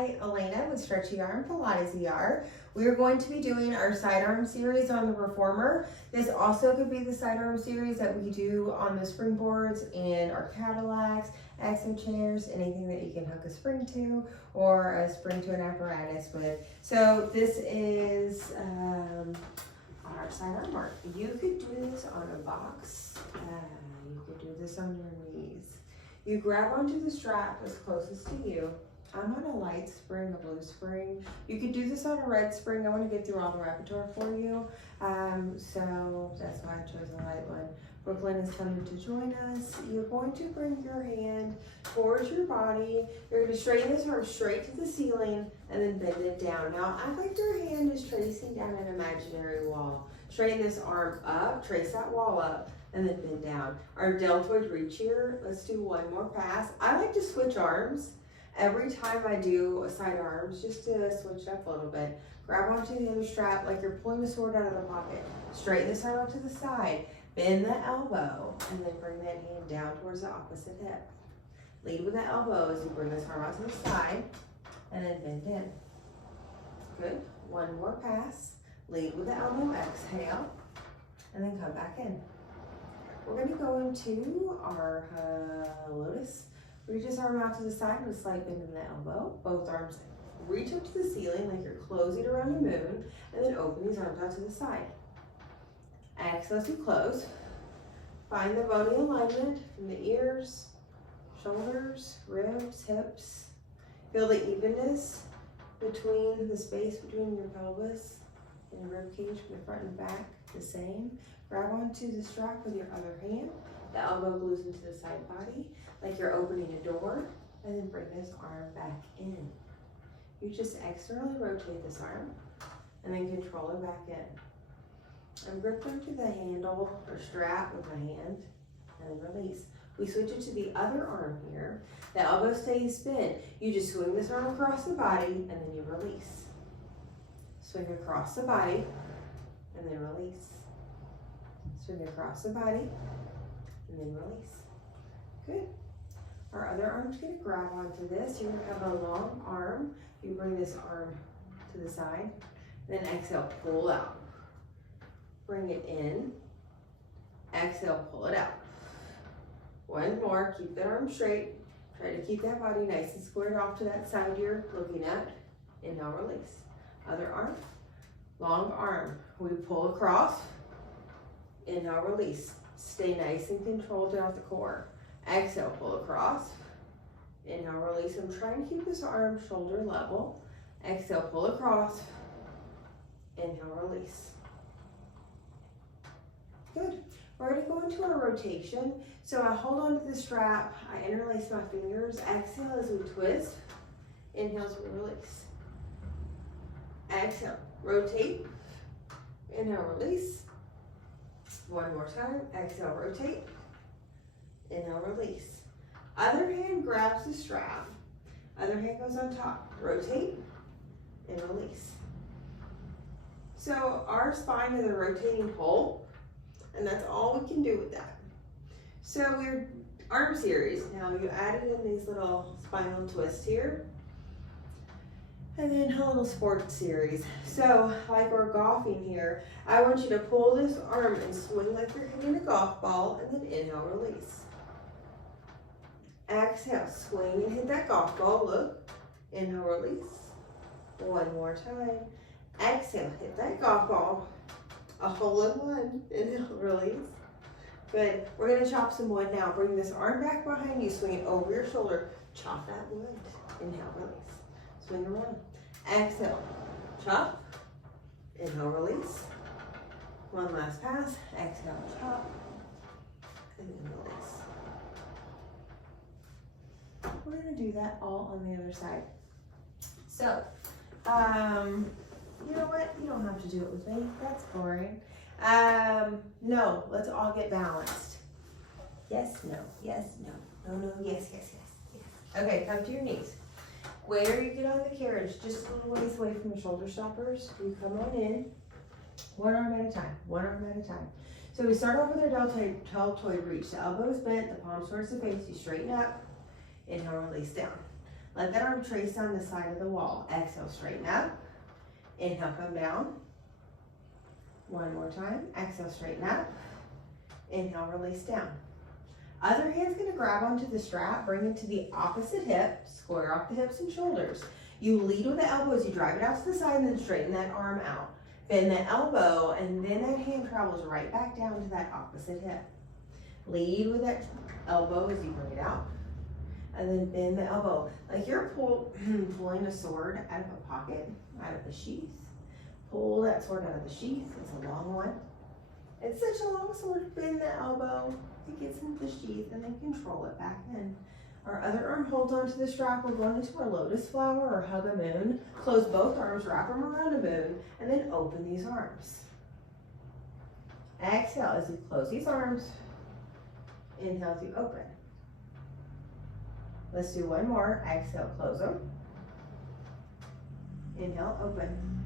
Hi, Elena with Stretchy Arm Pilates ER. We are going to be doing our sidearm series on the Reformer. This also could be the sidearm series that we do on the springboards in our Cadillacs, Exo Chairs, anything that you can hook a spring to or a spring to an apparatus with. So this is our sidearm mark. You could do this on a box. You could do this on your knees. You grab onto the strap that's closest to you. I'm on a light spring, a blue spring. You could do this on a red spring. I want to get through all the repertoire for you. So that's why I chose a light one. Brooklyn is coming to join us. You're going to bring your hand towards your body. You're going to straighten this arm straight to the ceiling and then bend it down. Now act like your hand is tracing down an imaginary wall. Straighten this arm up, trace that wall up, and then bend down. Our deltoid reach here, let's do one more pass. I like to switch arms every time I do a side arms, just to switch up a little bit. Grab onto the other strap like you're pulling a sword out of the pocket. Straighten this arm up to the side, bend the elbow, and then bring that hand down towards the opposite hip. Lead with the elbow as you bring this arm out to the side, and then bend in. Good, one more pass. Lead with the elbow, exhale, and then come back in. We're going to go into our lotus. Reach this arm out to the side with a slight bend in the elbow. Both arms reach up to the ceiling like you're closing around the moon, and then open these arms out to the side. Exhale as you close. Find the bony alignment from the ears, shoulders, ribs, hips. Feel the evenness between the space between your pelvis and your rib cage from the front and back, the same. Grab onto the strap with your other hand. The elbow glues into the side body like you're opening a door, and then bring this arm back in. You just externally rotate this arm and then control it back in. And grip into the handle or strap with my hand and then release. We switch it to the other arm here. The elbow stays bent. You just swing this arm across the body and then you release. Swing across the body and then release. Swing across the body and then release. Good. Our other arm's going to grab onto this. You're going to have a long arm. You bring this arm to the side. Then exhale, pull out. Bring it in. Exhale, pull it out. One more. Keep that arm straight. Try to keep that body nice and squared off to that side you're looking at. Inhale, release. Other arm. Long arm. We pull across. Inhale, release. Stay nice and controlled down at the core. Exhale, pull across. Inhale, release. I'm trying to keep this arm shoulder level. Exhale, pull across. Inhale, release. Good. We're going to go into our rotation. So I hold on to the strap. I interlace my fingers. Exhale as we twist. Inhale as we release. Exhale, rotate. Inhale, release. One more time. Exhale, rotate. Inhale, release. Other hand grabs the strap. Other hand goes on top. Rotate and release. So our spine is a rotating pole, and that's all we can do with that. So we're arm series. Now you added in these little spinal twists here. And then a little sports series. So like we're golfing here, I want you to pull this arm and swing like you're hitting a golf ball, and then inhale, release. Exhale, swing and hit that golf ball, look. Inhale, release. One more time. Exhale, hit that golf ball. A hole in one. Inhale, release. Good. We're gonna chop some wood now. Bring this arm back behind you, swing it over your shoulder. Chop that wood. Inhale, release. Swing around. Exhale, chop. Inhale, release. One last pass. Exhale, chop. And then release. We're going to do that all on the other side. So, you know what? You don't have to do it with me. That's boring. No, let's all get balanced. Yes, no, yes, no, no, no, yes, yes, yes, yes. Okay, come to your knees. Where you get on the carriage, just a little ways away from the shoulder stoppers. You come on in, one arm at a time, one arm at a time. So we start off with our deltoid reach. The elbow is bent, the palms towards the face. You straighten up. Inhale, release down. Let that arm trace down the side of the wall. Exhale, straighten up. Inhale, come down. One more time. Exhale, straighten up. Inhale, release down. Other hand's gonna grab onto the strap, bring it to the opposite hip, square off the hips and shoulders. You lead with the elbows, you drive it out to the side and then straighten that arm out. Bend the elbow and then that hand travels right back down to that opposite hip. Lead with that elbow as you bring it out. And then bend the elbow. Like you're pulling a sword out of a pocket, out of the sheath. Pull that sword out of the sheath. It's a long one. It's such a long sword. Bend the elbow. It gets into the sheath and then control it back in. Our other arm holds onto the strap. We're going into our lotus flower or hug a moon. Close both arms, wrap them around a moon, and then open these arms. Exhale as you close these arms. Inhale as you open. Let's do one more. Exhale, close them. Inhale, open.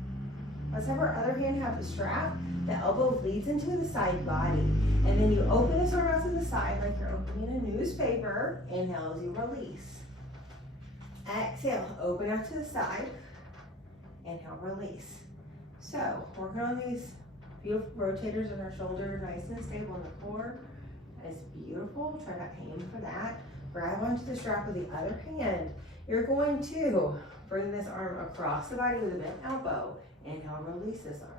Let's have our other hand have the strap. The elbow leads into the side body. And then you open this arm out to the side like you're opening a newspaper. Inhale as you release. Exhale, open out to the side. Inhale, release. So, working on these beautiful rotators in our shoulder, nice and stable on the floor. It's beautiful. Try not to aim for that. Grab onto the strap with the other hand. You're going to bring this arm across the body with a bent elbow. Inhale, release this arm.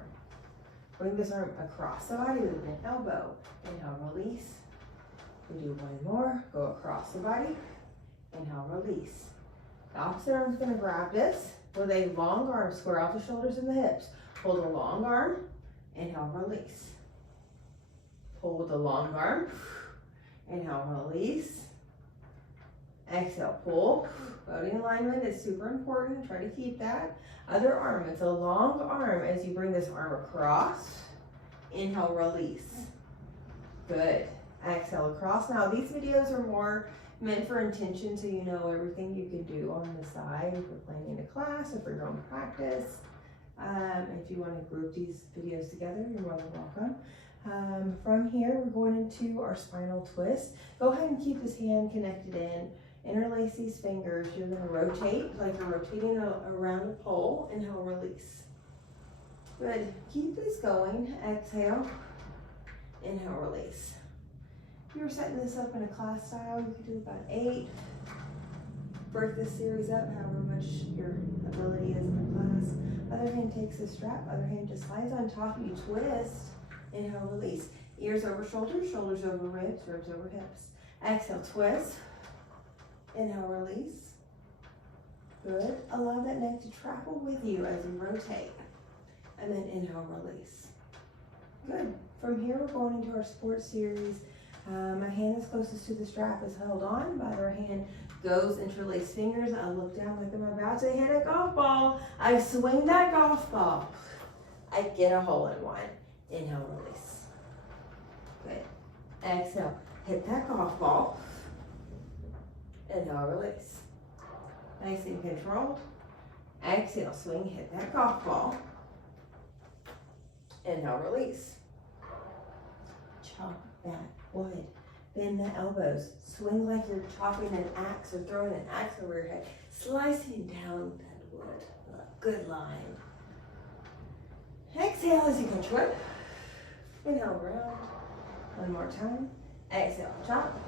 Bring this arm across the body with a bent elbow. Inhale, release. We do one more. Go across the body. Inhale, release. The opposite arm is going to grab this with a long arm. Square out the shoulders and the hips. Hold a long arm. Inhale, release. Pull with the long arm. Inhale, release. Exhale, pull. Body alignment is super important. Try to keep that. Other arm, it's a long arm as you bring this arm across. Inhale, release. Good. Exhale, across. Now, these videos are more meant for intention so you know everything you can do on the side if you're planning a class or for your own practice. If you want to group these videos together, you're more than welcome. From here, we're going into our spinal twist. Go ahead and keep this hand connected in. Interlace these fingers. You're going to rotate like you're rotating around a pole. Inhale, release. Good. Keep this going. Exhale. Inhale, release. If you're setting this up in a class style, you could do about 8. Break this series up however much your ability is in the class. Other hand takes the strap. Other hand just slides on top. You twist. Inhale, release. Ears over shoulders, shoulders over ribs, ribs over hips. Exhale, twist. Inhale, release. Good. Allow that neck to travel with you as you rotate. And then inhale, release. Good. From here, we're going into our sports series. My hand is closest to the strap is held on. My other hand goes interlace fingers. I look down like I'm about to hit a golf ball. I swing that golf ball. I get a hole in one. Inhale, release. Good. Exhale. Hit that golf ball. Inhale, release. Nice and controlled. Exhale, swing, hit that golf ball. Inhale, release. Chop that wood. Bend the elbows. Swing like you're chopping an axe or throwing an axe over your head. Slicing down that wood. A good line. Exhale as you catch wood. Inhale, round. One more time. Exhale, chop.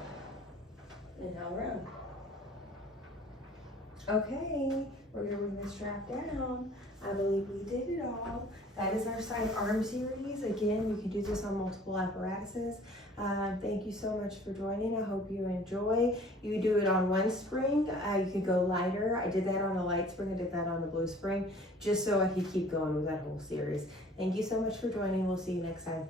Inhale, round. Okay, we're gonna bring this strap down. I believe we did it all. That is our side arm series. Again, you can do this on multiple apparatuses. Thank you so much for joining. I hope you enjoy. You do it on one spring. You could go lighter. I did that on a light spring. I did that on the blue spring, just so I could keep going with that whole series. Thank you so much for joining. We'll see you next time.